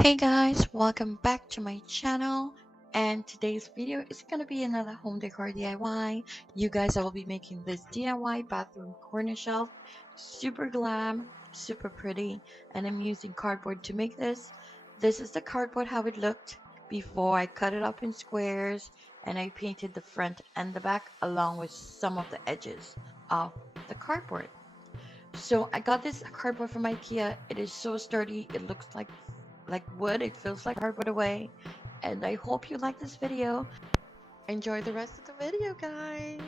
Hey guys, welcome back to my channel, and today's video is gonna be another home decor DIY. You guys, I will be making this DIY bathroom corner shelf. Super glam, super pretty, and I'm using cardboard to make this. This is the cardboard how it looked before I cut it up in squares and I painted the front and the back along with some of the edges of the cardboard. So I got this cardboard from IKEA. It is so sturdy. It looks like wood. It feels like hardwood away. And I hope you like this video. Enjoy the rest of the video, guys.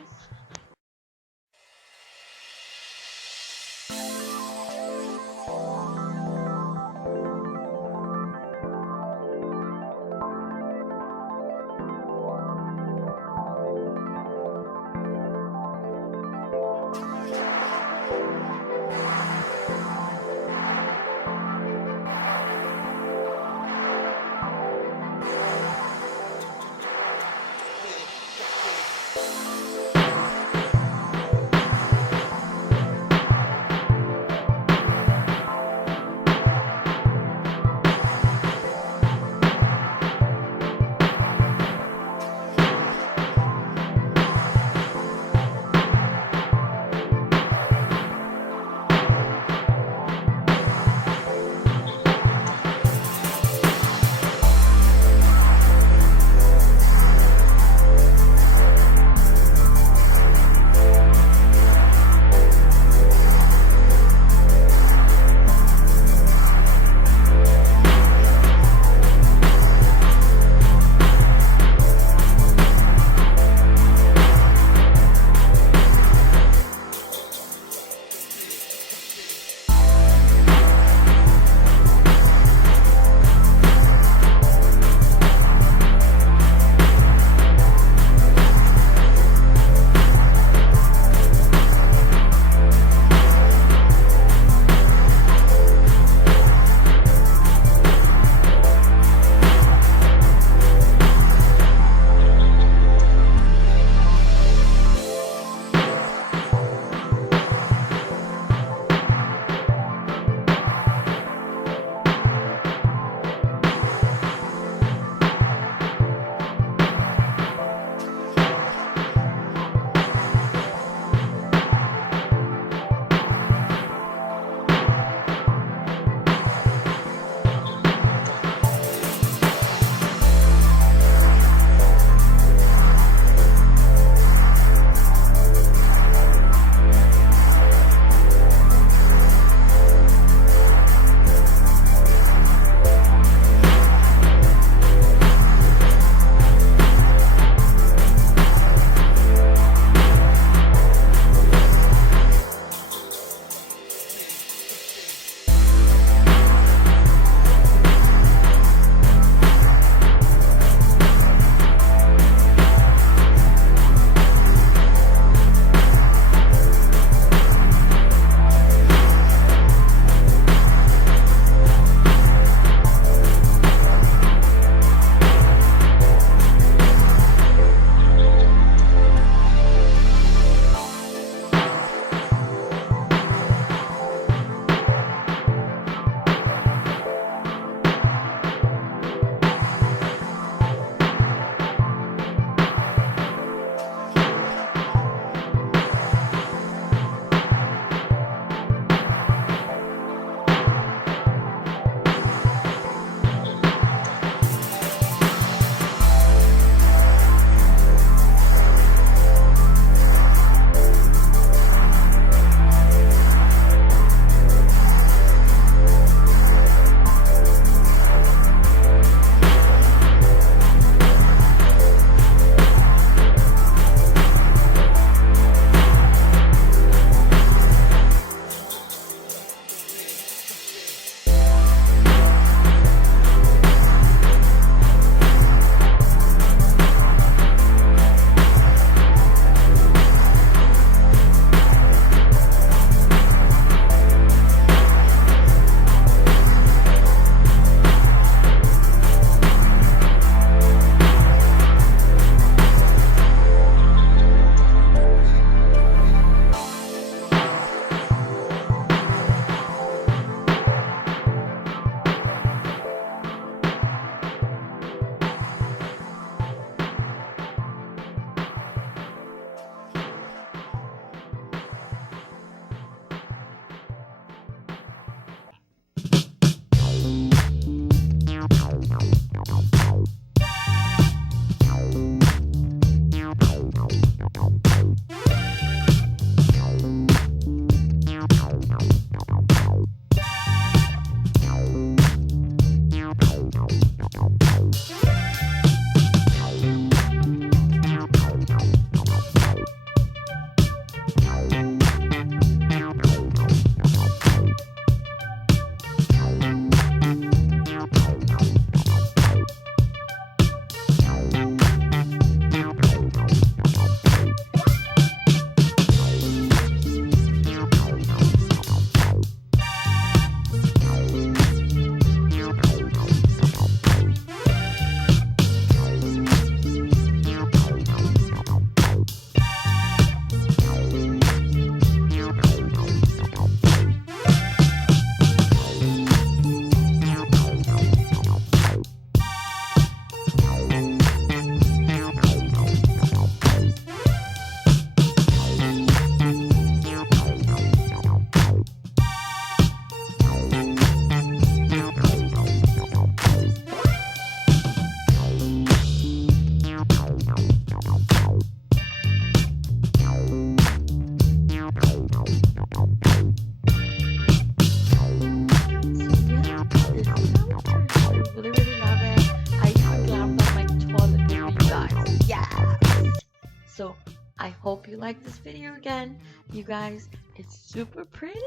video again. You guys, it's super pretty.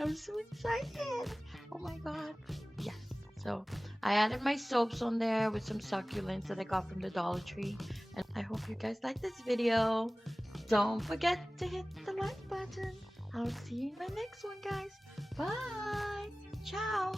I'm so excited. Oh my god. Yes. So I added my soaps on there with some succulents that I got from the Dollar Tree. And I hope you guys like this video. Don't forget to hit the like button. I'll see you in my next one, guys. Bye. Ciao.